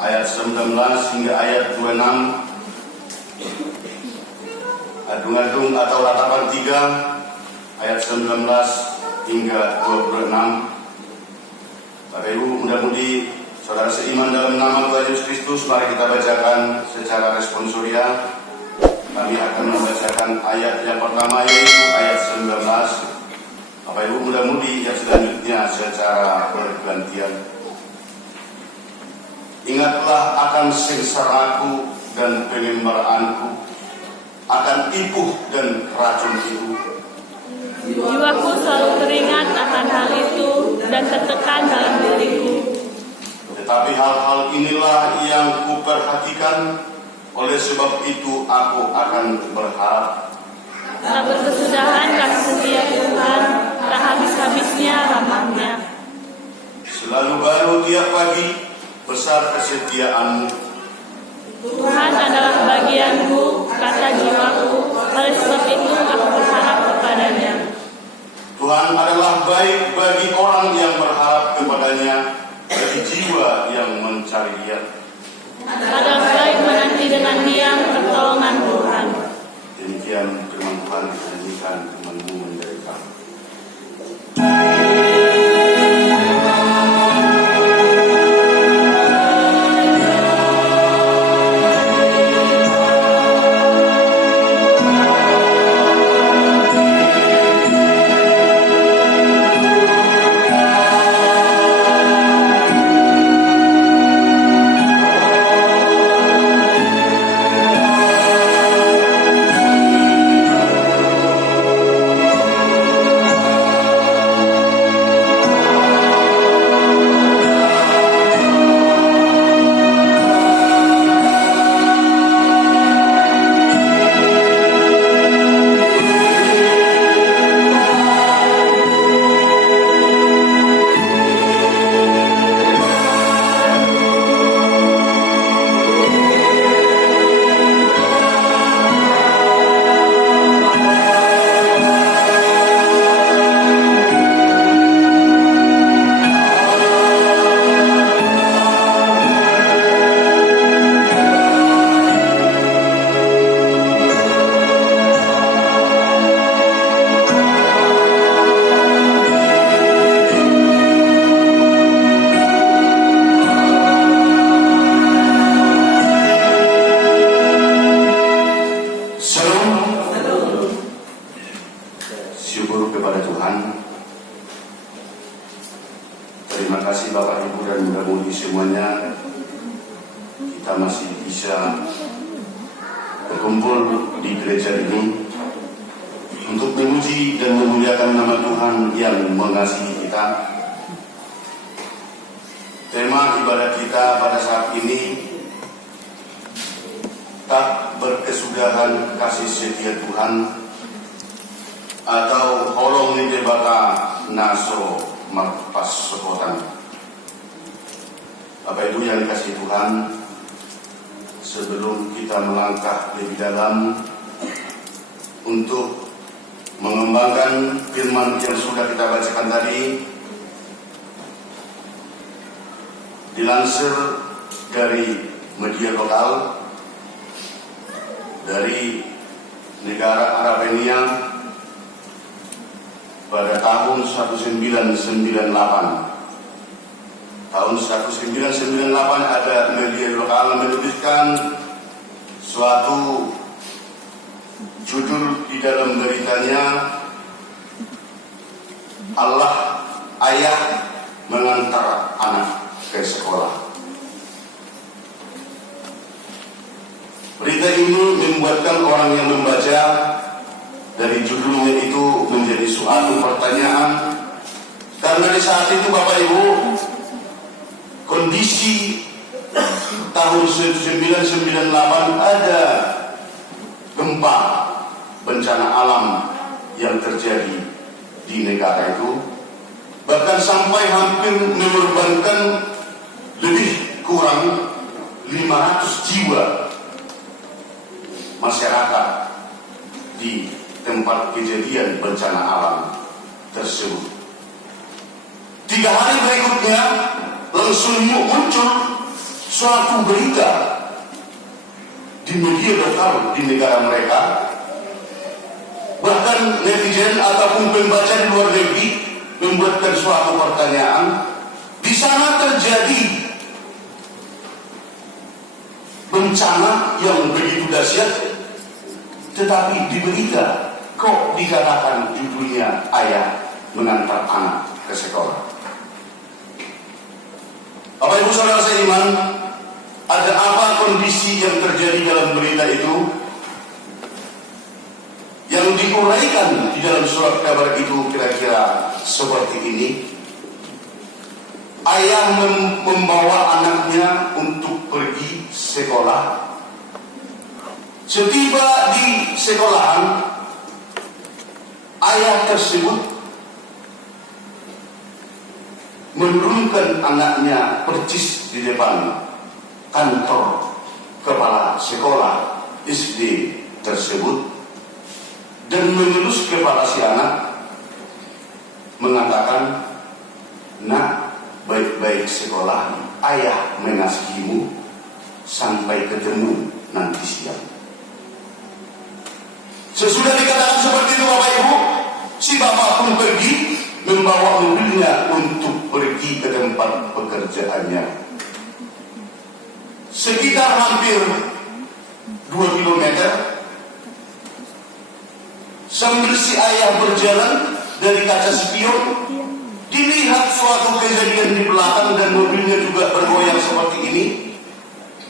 ayat 19 hingga ayat 26, Adung-adung atau Ratapan 3 ayat 19 hingga 26. Bapak Ibu, mudah-mudi saudara seiman dalam nama Tuhan Yesus Kristus, mari kita bacakan secara responsoria. Kami akan membacakan ayat yang pertama, yaitu ayat 19. Bapak Ibu, mudah-mudi yang selanjutnya secara bergantian. Ingatlah akan sengsaraku dan pengembaraanku, akan tipuh dan racun itu. Jiwaku selalu teringat akan hal itu dan tertekan dalam diriku. Tetapi hal-hal inilah yang kuperhatikan, oleh sebab itu aku akan berharap. Tak berkesudahan kasih setia Tuhan, tak habis-habisnya rahmat-Nya. Selalu baru tiap pagi, besar kesetiaan-Mu. Tuhan adalah bagianku, kata jiwaku, oleh sebab itu aku berharap kepadanya. Tuhan adalah baik bagi orang yang berharap kepadanya, bagi jiwa yang mencari Dia. Adalah baik menanti dengan diam pertolongan Tuhan. Demikian firman Tuhan, dinyanyikan teman-teman menderita. Syukur kepada Tuhan. Terima kasih Bapak Ibu dan mudah-mudi semuanya, kita masih bisa berkumpul di gereja ini untuk memuji dan memuliakan nama Tuhan yang mengasihi kita. Tema ibadat kita pada saat ini, tak berkesudahan kasih setia Tuhan, atau holong ni debata naso marpas sokotan. Bapak Ibu yang dikasihi Tuhan, sebelum kita melangkah lebih dalam untuk mengembangkan firman yang sudah kita bacakan tadi, dilansir dari media lokal dari negara Arabenia pada tahun 1998. Tahun 1998 ada media lokal menuliskan suatu judul di dalam beritanya, Allah ayah mengantar anak ke sekolah. Berita ini membuatkan orang yang membaca dari judulnya itu menjadi suatu pertanyaan, karena di saat itu Bapak Ibu, kondisi tahun 1998 ada gempa bencana alam yang terjadi di negara itu, bahkan sampai hampir mengorbankan lebih kurang 500 jiwa masyarakat di tempat kejadian bencana alam tersebut. 3 hari berikutnya langsung muncul suatu berita di media lokal di negara mereka, bahkan netizen ataupun pembaca di luar negeri membuatkan suatu pertanyaan, di sana terjadi bencana yang begitu dahsyat, tetapi di berita kok dikatakan judulnya ayah mengantar anak ke sekolah. Bapak Ibu Saudara seiman, ada apa kondisi yang terjadi dalam berita itu? Yang diuraikan di dalam surat kabar itu kira-kira seperti ini. Ayah membawa anaknya untuk pergi sekolah. Setiba di sekolahan, ayah tersebut menurunkan anaknya percis di depan kantor kepala sekolah SD tersebut dan mengelus kepala si anak, mengatakan, "Nak, baik-baik sekolah, ayah mengasihimu, sampai ketemu nanti siang." Sesudah dikatakan seperti itu Bapak Ibu, si bapak pun pergi membawa mobilnya untuk pergi ke tempat pekerjaannya. Sekitar hampir 2 kilometer, sambil si ayah berjalan dari kaca spion, dilihat suatu kejadian di belakang dan mobilnya juga bergoyang seperti ini.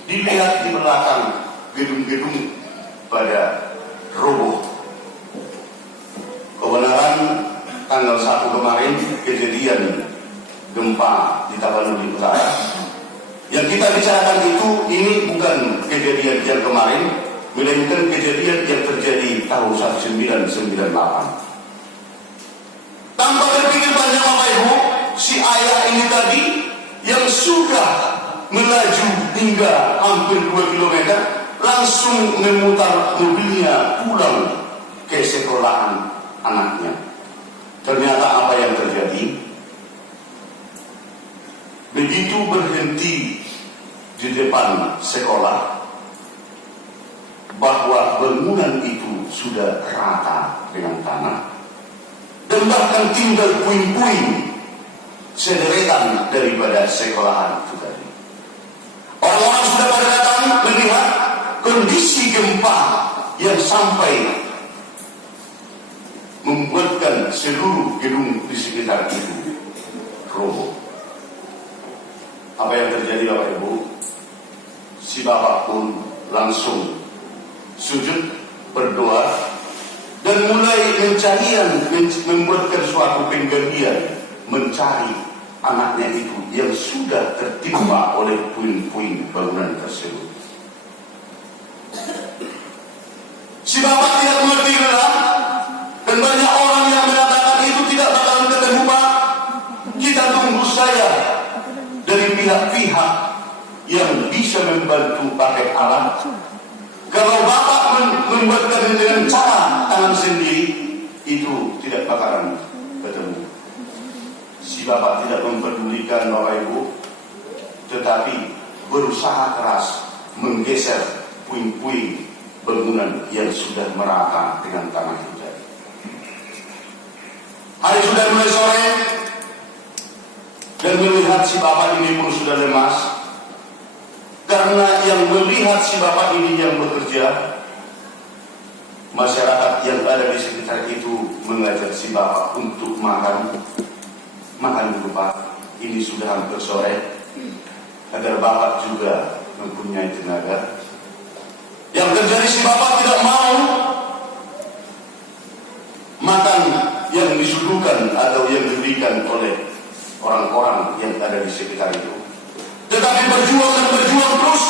Dilihat di belakang gedung-gedung pada roboh. Kebenaran tanggal 1 kemarin kejadian gempa di Tapanuli Utara. Yang kita bicarakan itu ini bukan kejadian yang kemarin, melainkan kejadian yang terjadi tahun 1998. Tanpa berpikir panjang Bapak Ibu, si ayah ini tadi yang sudah melaju hingga hampir 2 kilometer langsung memutar mobilnya pulang ke sekolahan anaknya. Ternyata apa yang terjadi? Begitu berhenti di depan sekolah, bahwa bangunan itu sudah rata dengan tanah dan bahkan tinggal puing-puing sederetan daripada sekolahan itu tadi. Orang-orang sudah pada datang melihat kondisi gempa yang sampai membuatkan seluruh gedung di sekitar itu roboh. Apa yang terjadi Bapak Ibu? Si bapak pun langsung sujud berdoa dan mulai membuatkan suatu penggabian mencari anaknya itu yang sudah tertimpa oleh puing-puing bangunan tersebut. Si bapak tidak mengerti gerak dan banyak orang yang mengatakan itu tidak bakalan ketemu Pak. Kita tunggu saya dari pihak-pihak yang bisa membantu pakai alat. Kalau bapak membuatkan dengan cara tangan sendiri, itu tidak bakalan ketemu. Si bapak tidak mempedulikan Bapak Ibu, tetapi berusaha keras menggeser puing-puing bangunan yang sudah merata dengan tanah itu. Hari sudah mulai sore dan melihat si bapak ini pun sudah lemas. Karena yang melihat si bapak ini yang bekerja, masyarakat yang ada di sekitar itu mengajak si bapak untuk makan dulu Pak, ini sudah hampir sore, agar bapak juga mempunyai tenaga. Yang terjadi si bapak tidak mau makan yang disuguhkan atau yang diberikan oleh orang-orang yang ada di sekitar itu, tetapi berjuang dan berjuang terus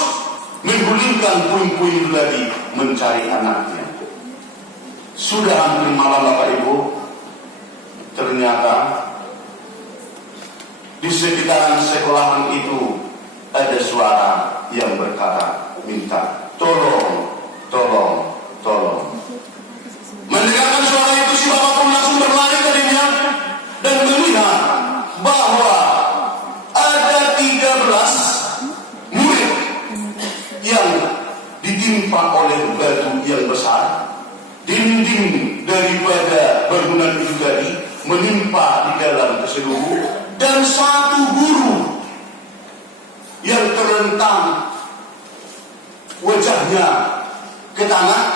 menggulingkan puing-puing lagi mencari anaknya. Sudah hampir malam Bapak Ibu, ternyata di sekitaran sekolahan itu ada suara yang berkata, minta tolong, tolong, tolong. Mendengarkan suara itu, si bapak pun langsung berlari tadinya dan melihat bahwa ada 13 murid dinding daripada bangunan itu tadi menimpa di dalam keseluruh, dan satu guru yang terlentang wajahnya ke tanah,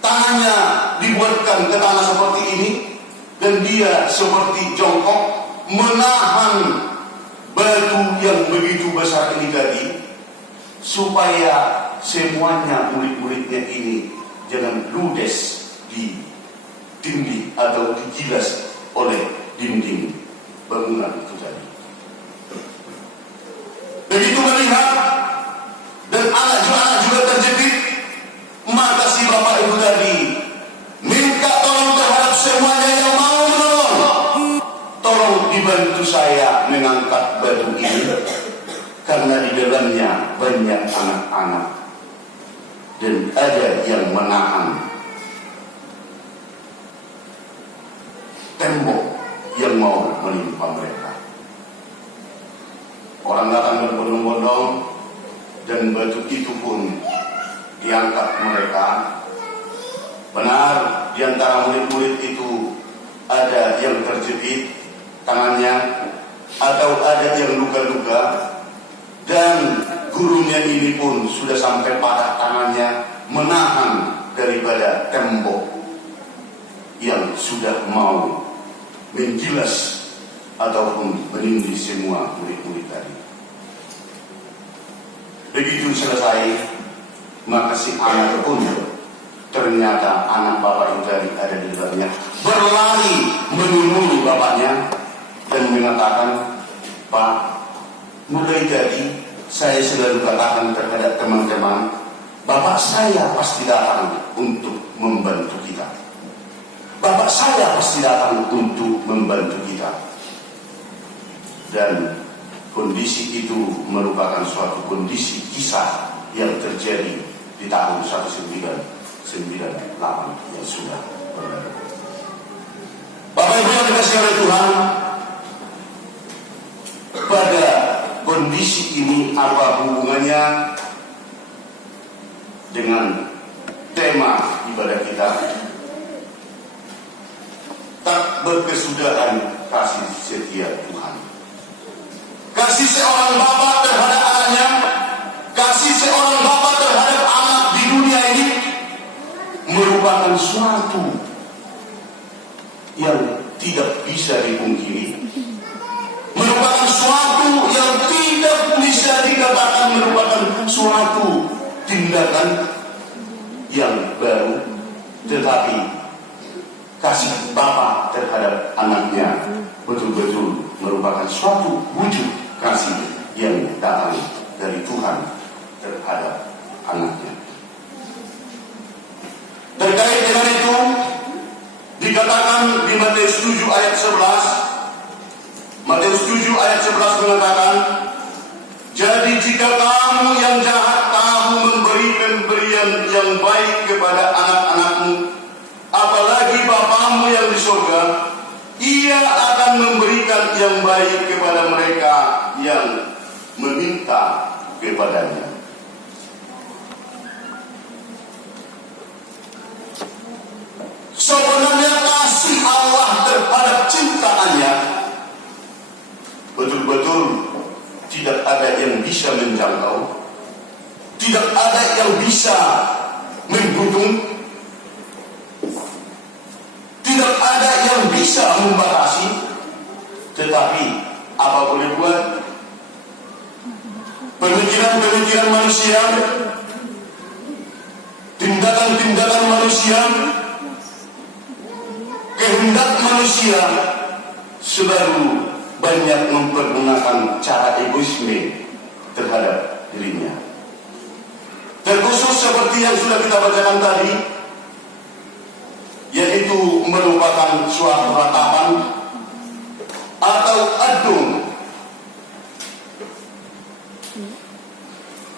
tangannya dibuatkan ke tanah seperti ini, dan dia seperti jongkok menahan batu yang begitu besar ini tadi, supaya semuanya murid-muridnya ini jangan ludes di dinding atau digilas oleh dinding bangunan itu tadi. Begitu melihat dan anak juga terjepit, maka si bapak itu tadi minta tolong terhadap semuanya yang mau menolong. Tolong dibantu saya mengangkat batu ini, karena di dalamnya banyak anak-anak dan ada yang menahan tembok yang mau menimpa mereka. Orang datang berbondong-bondong dan batu itu pun diangkat mereka. Benar, di antara murid-murid itu ada yang terjepit tangannya, atau ada yang luka-luka, dan gurunya ini pun sudah sampai patah tangannya menahan daripada tembok yang sudah mau menggilas ataupun menindih semua murid-murid tadi. Begitu selesai, maka si anak pun, ternyata anak bapak itu tadi ada di dalamnya, berlari menemui bapaknya dan mengatakan, "Pak, mulai tadi saya selalu katakan terhadap teman-teman, bapak saya pasti datang untuk membantu kita. Bapak saya pasti datang untuk membantu kita." Dan kondisi itu merupakan suatu kondisi kisah yang terjadi di tahun 1998 yang sudah berlalu. Bapak Ibu yang dikasihi oleh Tuhan, pada kondisi ini apa hubungannya dengan tema ibadah kita? Tak berkesudahan kasih setia Tuhan. Kasih seorang bapak terhadap anaknya, kasih seorang bapak terhadap anak di dunia ini merupakan suatu yang tidak bisa dipungkiri, merupakan suatu yang tidak bisa dikatakan merupakan suatu tindakan yang baru, tetapi kasih bapak terhadap anaknya betul-betul merupakan suatu wujud kasih yang datang dari Tuhan terhadap anaknya. Terkait dengan itu, dikatakan di Matius 7 ayat 11, Matius 7 ayat 11 mengatakan, "Jadi jika kamu yang jahat tahu memberi pemberian yang baik kepada anak-anakmu, apalagi Bapamu yang di surga, Ia akan memberikan yang baik kepada mereka yang meminta kepadanya." Sebenarnya kasih Allah terhadap ciptaannya betul-betul tidak ada yang bisa menjangkau, tidak ada yang bisa menghitung, tidak ada yang bisa membatasi. Tetapi apa boleh buat? Pemikiran-pemikiran manusia, tindakan-tindakan manusia, kehendak manusia selalu banyak mempergunakan cara egoisme terhadap dirinya. Terkhusus seperti yang sudah kita bacakan tadi, yaitu merupakan suatu ratapan atau adung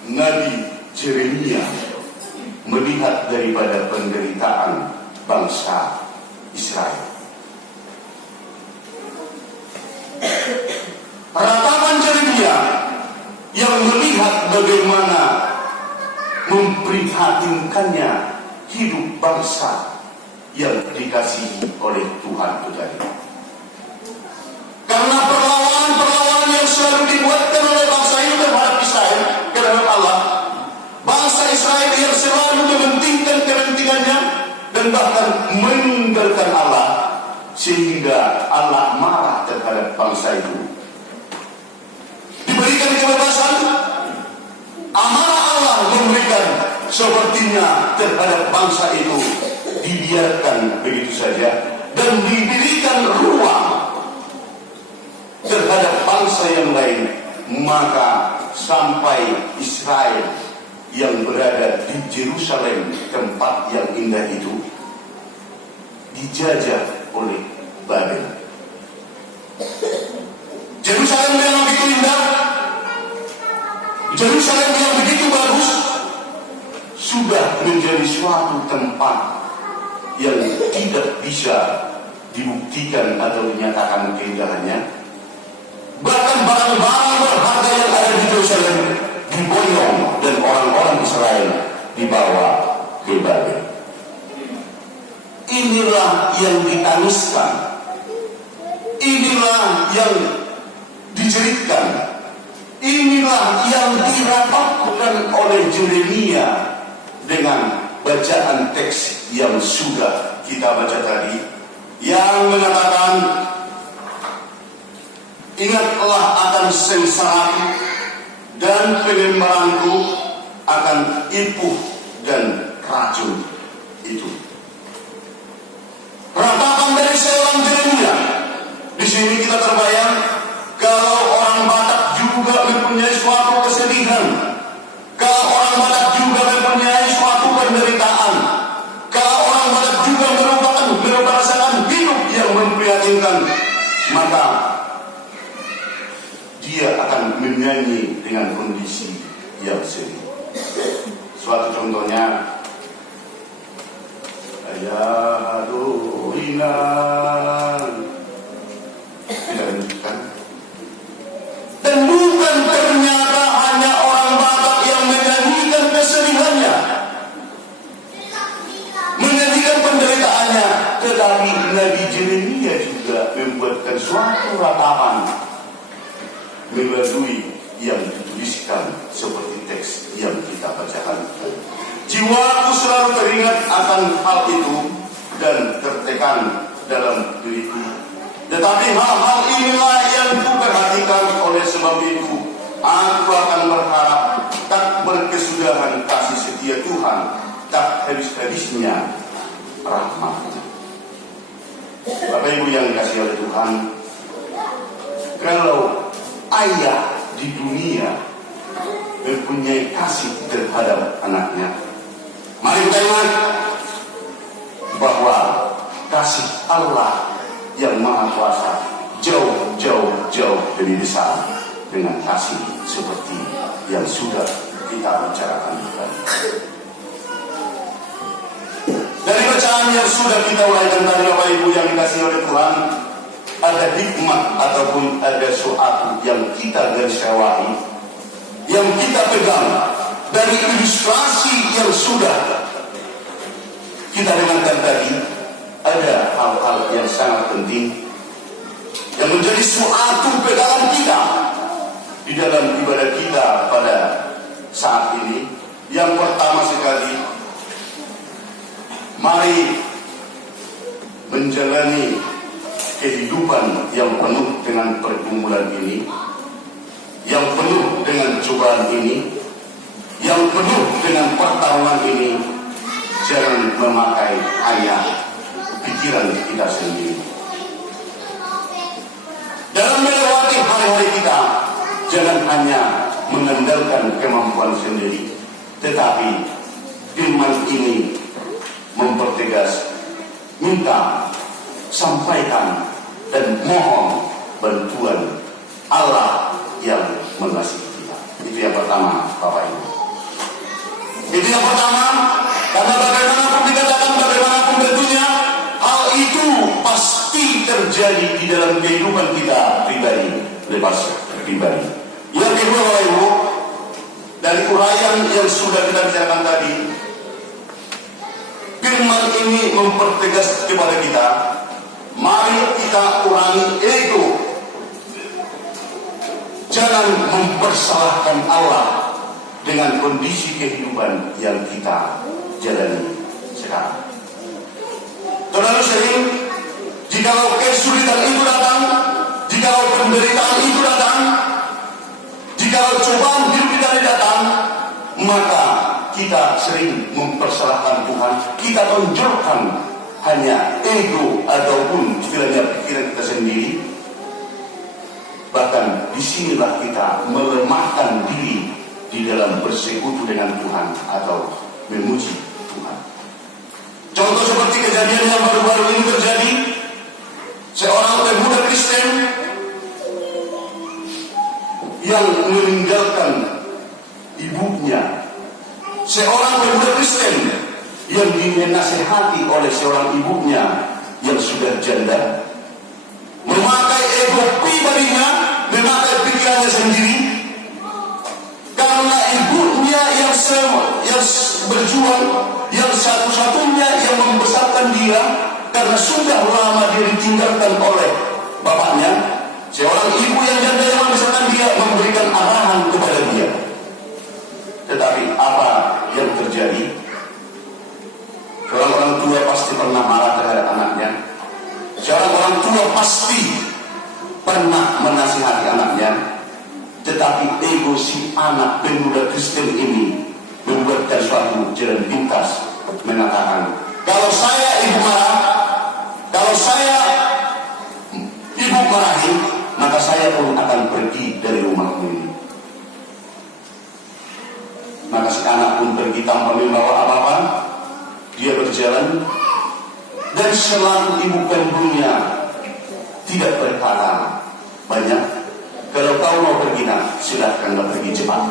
Nabi Yeremia melihat daripada penderitaan bangsa Israel. Ratapan Yeremia yang melihat bagaimana memprihatinkannya hidup bangsa yang dikasihi oleh Tuhan itu tadi. Karena perlawanan yang selalu dibuatkan oleh bangsa itu terhadap Israel, terhadap Allah, bangsa Israel yang selalu mementingkan kepentingannya dan bahkan meninggalkan Allah, sehingga Allah marah terhadap bangsa itu. Diberikan kebebasan, amarah Allah memberikan sepertinya terhadap bangsa itu dibiarkan begitu saja dan diberikan ruang terhadap bangsa yang lain, maka sampai Israel yang berada di Yerusalem, tempat yang indah itu, dijajah oleh Babel. Yerusalem yang begitu indah, Yerusalem yang begitu bagus, sudah menjadi suatu tempat yang tidak bisa dibuktikan atau dinyatakan keindahannya. Bahkan barang-barang berharga yang ada di Yerusalem diboyong dan orang-orang Israel dibawa ke Babel. Inilah yang ditangiskan, inilah yang dijeritkan, inilah yang dirapatkan oleh Yeremia dengan bacaan teks yang sudah kita baca tadi, yang mengatakan, ingatlah akan sengsara dan pengembaranku, akan ipuh dan racun itu. Ratapan dari seorang Yeremia. Di sini kita terbayang kalau orang Batak juga mempunyai suatu kesedihan, kalau orang Batak juga mempunyai suatu penderitaan, kalau orang Batak juga merasakan hidup yang memprihatinkan, maka dia akan menyanyi dengan kondisi yang sedih. Suatu contohnya, ayah adoinan, tidak lanjutkan. Dan bukan ternyata hanya orang Batak yang menyanyikan kesedihannya, menyanyikan penderitaannya, tetapi Nabi Yeremia juga membuatkan suatu ratapan melalui yang dituliskan seperti teks yang kita bacakan. Jiwaku selalu teringat akan hal itu dan tertekan dalam diriku. Tetapi hal-hal inilah yang kuperhatikan, oleh sebab itu aku akan berharap tak berkesudahan kasih setia Tuhan, tak habis-habisnya rahmat-Nya. Bapak Ibu yang dikasihi oleh Tuhan, kalau ayah di dunia mempunyai kasih terhadap anaknya, mari kita ingat bahwa kasih Allah yang Maha Kuasa jauh lebih besar dengan kasih seperti yang sudah kita bicarakan tadi. Dari bacaan yang sudah kita uraikan tadi, Bapak Ibu yang dikasihi oleh Tuhan, ada hikmah ataupun ada suatu yang kita garisbawahi, yang kita pegang dari ilustrasi yang sudah kita dengarkan tadi. Ada hal-hal yang sangat penting yang menjadi suatu pegangan kita di dalam ibadah kita pada saat ini. Yang pertama sekali, mari menjalani kehidupan yang penuh dengan pergumulan ini, yang penuh dengan cobaan ini, yang penuh dengan pertarungan ini. Jangan memakai hanya pikiran kita sendiri. Dalam melewati hari-hari kita, jangan hanya mengandalkan kemampuan sendiri, tetapi firman ini mempertegas, minta, sampaikan, dan mohon bantuan Allah yang mengasihi kita. Itu yang pertama, Bapak Ibu. Itu yang pertama, karena bagaimanapun dikatakan, bagaimanapun tentunya, hal itu pasti terjadi di dalam kehidupan kita pribadi, lepas pribadi. Yang kedua, Bapak Ibu, dari uraian yang sudah kita bicarakan tadi, firman ini mempertegas kepada kita, mari kita kurangi ego. Jangan mempersalahkan Allah dengan kondisi kehidupan yang kita jalani sekarang. Terlalu sering, jikalau kesulitan itu datang, jikalau penderitaan itu datang, jikalau cobaan hidup kita datang, maka kita sering mempersalahkan Tuhan. Kita tonjolkan hanya ego ataupun istilahnya pikiran kita sendiri. Bahkan disinilah kita melemahkan diri di dalam bersekutu dengan Tuhan atau memuji Tuhan. Contoh seperti kejadian yang baru-baru ini terjadi, seorang pemuda Kristen yang meninggalkan ibunya, seorang pemuda Kristen yang dinasihati oleh seorang ibunya yang sudah janda, memakai ego pribadinya, memakai pikirannya sendiri, karena ibunya yang berjuang, yang satu-satunya yang membesarkan dia, karena sudah lama dia ditinggalkan oleh bapaknya. Seorang ibu yang janda yang membesarkan dia, memberikan arahan kepada dia. Tetapi apa yang terjadi? Seorang orang tua pasti pernah marah terhadap anaknya. Seorang orang tua pasti pernah menasihati anaknya. Tetapi ego si anak pemuda Kristen ini membuatkan suatu jalan pintas, mengatakan, kalau saya ibu marah, kalau saya ibu marahi, maka saya pun akan pergi dari rumah ini. Maka si anak pun pergi tanpa membawa apa-apa. Dia berjalan, dan selalu ibu kandungnya tidak berkata banyak, kalau kau mau pergi nak, silahkanlah pergi cepat.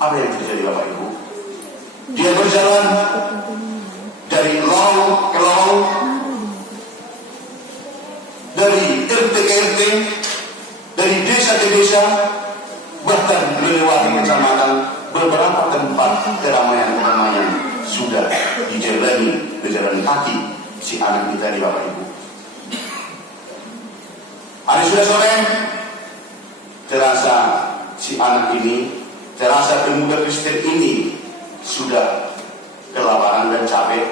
Apa yang terjadi Bapak Ibu? Dia berjalan dari lorong ke lorong, dari RT ke RT, dari desa ke desa, bahkan melewati kecamatan. Beberapa tempat keramaian-keramaian sudah dijalani berjalan kaki si anak kita di Bapak Ibu. Hari sudah sore, terasa si anak ini, terasa pemuda Kristen ini sudah kelaparan dan capek,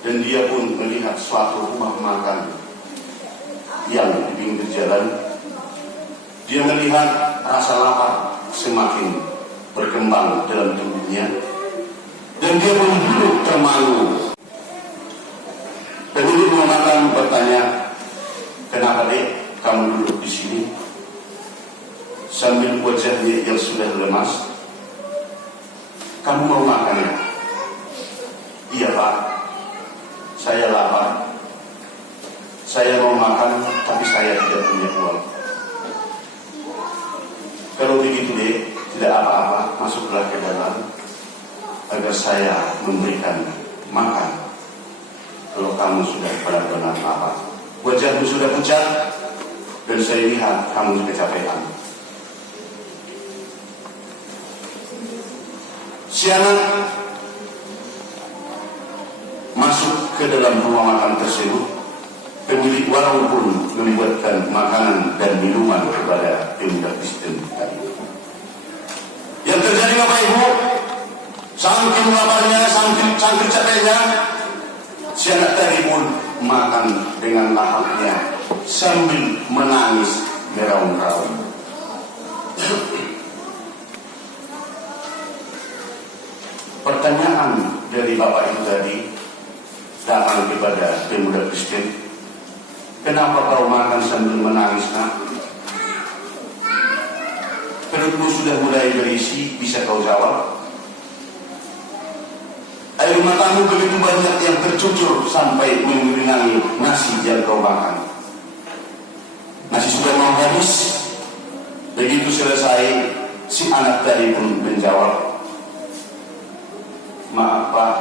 dan dia pun melihat suatu rumah makan yang di pinggir jalan. Dia melihat rasa lapar semakin berkembang dalam tubuhnya, dan dia pun duduk termangu. Pemilik rumah makan bertanya, kenapa dek kamu duduk di sini? Sambil wajahnya yang sudah lemas, kamu mau makan ya? Iya Pak, saya lapar. Saya mau makan, tapi saya tidak punya uang. Kalau begitu dek, tidak apa-apa, masuklah ke dalam agar saya memberikan makan. Kalau kamu sudah benar-benar lapar, wajahmu sudah pucat, dan saya lihat kamu kecapean. Si anak masuk ke dalam rumah makan tersebut. Pemilik warung pun membuatkan makanan dan minuman kepada pemuda Kristen tadi. Yang terjadi Bapak Ibu, saking laparnya, saking capeknya, si anak tadi pun makan dengan lahapnya sambil menangis meraung-raung. Pertanyaan dari Bapak Ibu tadi datang kepada pemuda Kristen, kenapa kau makan sambil menangis nak? Perutmu sudah mulai berisi, bisa kau jawab? Air matamu begitu banyak yang tercucur sampai mengenangi nasi yang kau makan. Nasi sudah mau habis. Begitu selesai, si anak tadi pun menjawab, maaf Pak,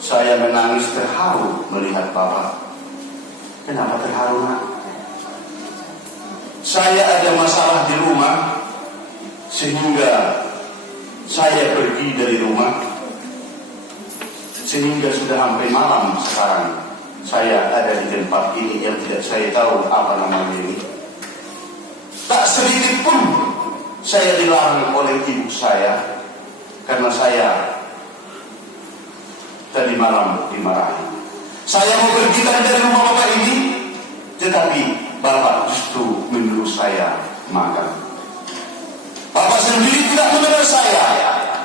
saya menangis terharu melihat Bapak. Kenapa terharu nak? Saya ada masalah di rumah, sehingga saya pergi dari rumah. sehingga sudah sampai malam sekarang saya ada di tempat ini yang tidak saya tahu apa namanya ini. Tak sedikit pun saya dilarang oleh ibu saya karena saya tadi malam dimarahi. Saya mau pergi dari rumah bapak ini, tetapi bapak justru menyuruh saya makan. Bapak sendiri tidak mengenal saya,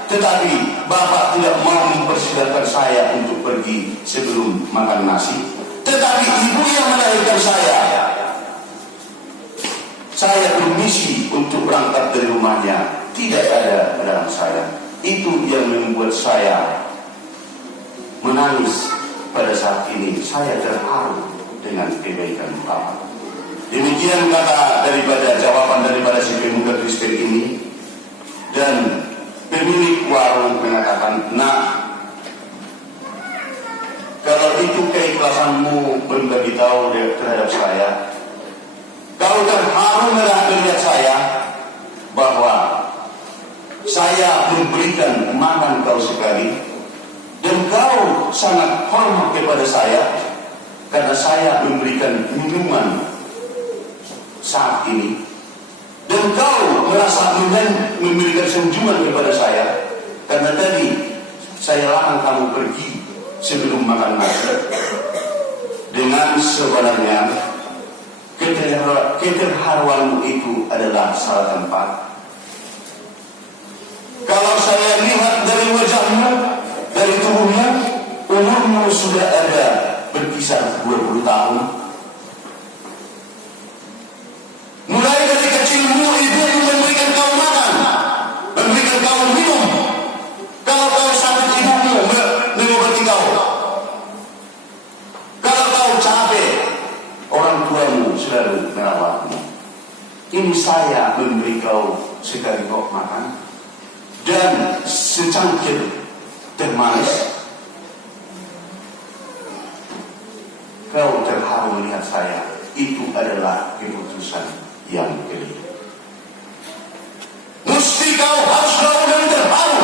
tetapi bapak tidak mau mempersilahkan saya untuk pergi sebelum makan nasi. Tetapi ibu yang melahirkan saya permisi untuk berangkat dari rumahnya, tidak ada dalam saya. Itu yang membuat saya menangis pada saat ini. Saya terharu dengan kebaikan bapak. Demikian kata daripada jawaban daripada si pemuda Kristen ini. Dan pemilik warung mengatakan, "Nak, kalau itu keikhlasanmu berbagi tahu terhadap saya, kau terharu melihat saya bahwa saya memberikan makan kau sekali, dan kau sangat hormat kepada saya karena saya memberikan minuman saat ini, dan kau merasa memberikan senyuman kepada saya karena tadi saya larang kamu pergi sebelum makan nasi." Dengan sebenarnya keterharuanmu itu adalah salah tempat. Kalau saya lihat dari wajahmu, dari tubuhmu, umurmu sudah ada berkisar 20 tahun. Mulai dari kecilmu, ibumu memberikan kau makan, memberikan kau minum. Kalau kau sakit, ibumu mengobati kau. Kalau kau capek, orang tuamu selalu merawatmu. Ini saya memberi kau sekali kau makan dan secangkir teh manis. Kau terharu melihat saya. Itu adalah keputusan yang keliru. Mesti kau harus lebih terharu,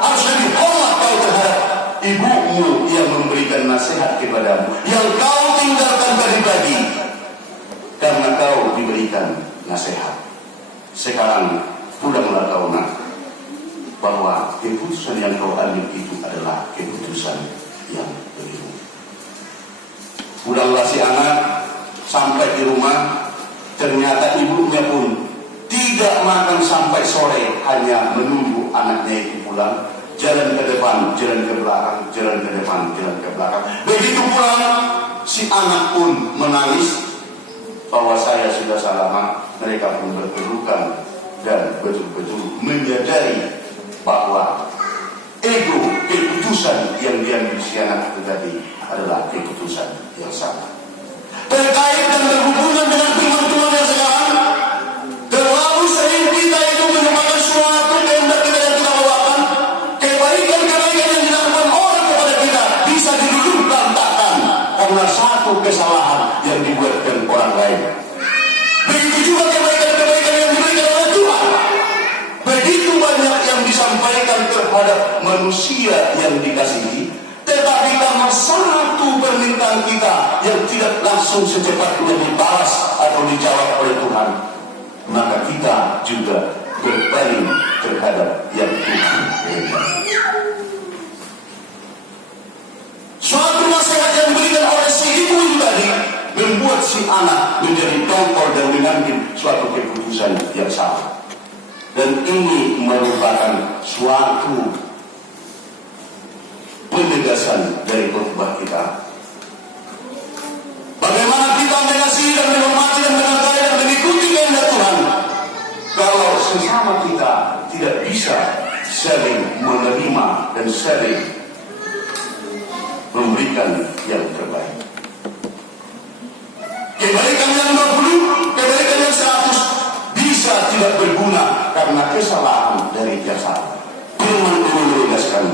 harus lebih hormat kau terhadap ibumu yang memberikan nasihat kepadamu, yang kau tinggalkan tadi-tadi karena kau diberikan nasihat. Sekarang pulanglah kau, nak, bahwa keputusan yang kau ambil itu adalah keputusan yang keliru. Pulanglah si anak. Sampai di rumah, ternyata ibunya pun tidak makan sampai sore, hanya menunggu anaknya itu pulang. Jalan ke depan, jalan ke belakang, jalan ke depan, jalan ke belakang. Begitu pulang, si anak pun menangis bahwa saya sudah salah. Mereka pun berpelukan dan betul-betul menyadari bahwa ego, keputusan yang diambil si anak itu tadi adalah keputusan yang salah. Terkait dan berhubungan dengan firman Tuhan yang sekarang, terlalu sering kita itu menemukan suatu kehendak kita yang kita bawakan, kebaikan-kebaikan yang dilakukan orang kepada kita bisa diluluh-lantahkan karena satu kesalahan yang dibuatkan orang lain. Begitu juga kebaikan-kebaikan yang diberikan oleh Tuhan. Begitu banyak yang disampaikan terhadap manusia yang dikasihi, tetapi karena satu permintaan kita yang tidak langsung secepatnya dibalas atau dijawab oleh Tuhan, maka kita juga berpaling terhadap yang Tuhan kehendaki. Suatu nasihat yang diberikan oleh si ibu itu tadi membuat si anak menjadi dongkol dan mengambil suatu keputusan yang salah. Dan ini merupakan suatu penegasan dari khotbah kita. Bagaimana kita mengasihi dan menghormati dan menghargai dan mengikuti kehendak Tuhan kalau sesama kita tidak bisa saling menerima dan saling memberikan yang terbaik. Kebaikan yang 20, kebaikan yang 100 bisa tidak berguna karena kesalahan dari jasa. Firman Tuhan menegaskan.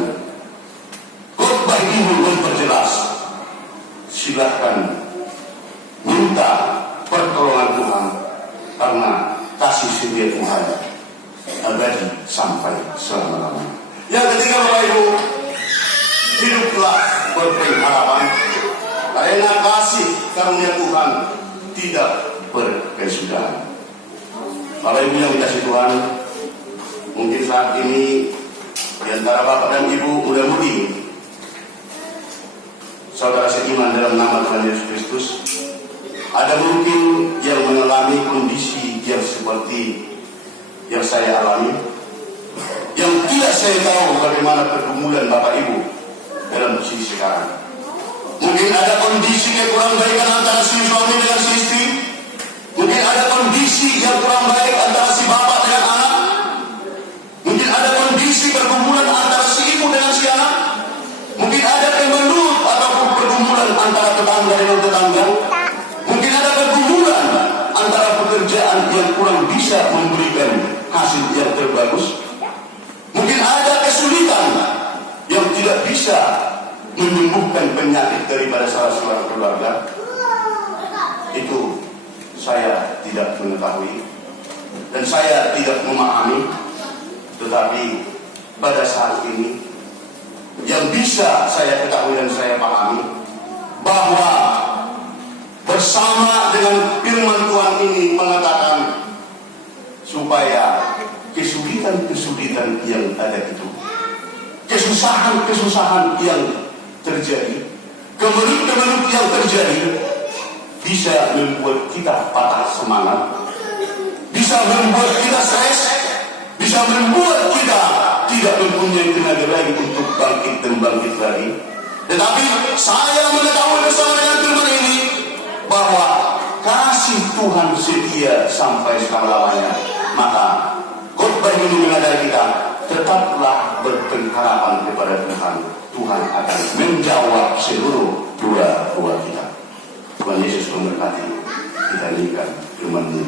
Khotbah ini memperjelas. Silakan minta pertolongan Tuhan karena kasih setia Tuhan abadi sampai selama-lamanya. Yang ketiga, Bapak Ibu, hiduplah berpengharapan, karena kasih karunia Tuhan tidak berkesudahan. Bapak Ibu yang dikasihi Tuhan, mungkin saat ini di antara Bapak dan Ibu muda-mudi, saudara seiman dalam nama Tuhan Yesus Kristus, ada mungkin yang mengalami kondisi yang seperti yang saya alami, yang tidak saya tahu bagaimana pergumulan Bapak Ibu dalam posisi sekarang. Mungkin ada kondisi kekurang-baikan antara si suami dengan si istri. Mungkin ada kondisi yang kurang baik antara si bapak dengan anak. Mungkin ada kondisi pergumulan antara si ibu dengan si anak. Mungkin ada kemelut ataupun pergumulan antara tetangga dengan tetangga. Mungkin ada pergumulan antara pekerjaan yang kurang bisa memberikan hasil yang terbagus. Mungkin ada kesulitan yang tidak bisa menyembuhkan penyakit daripada salah seorang keluarga. Itu saya tidak mengetahui dan saya tidak memahami. Tetapi pada saat ini yang bisa saya ketahui dan saya pahami, bahwa bersama dengan firman Tuhan ini mengatakan supaya kesulitan-kesulitan yang ada itu, kesusahan-kesusahan yang terjadi, kemelut-kemelut yang terjadi, bisa membuat kita patah semangat, bisa membuat kita stres, bisa membuat kita tidak mempunyai tenaga lagi untuk bangkit dan bangkit lagi. Tetapi saya mengetahui bersama dengan firman ini bahwa kasih Tuhan setia sampai selama-lamanya. Maka khotbah ini mengajari kita, tetaplah berpengharapan kepada Tuhan. Tuhan akan menjawab seluruh doa-doa kita. Tuhan Yesus memberkati. Kita nyanyikan firman-Nya.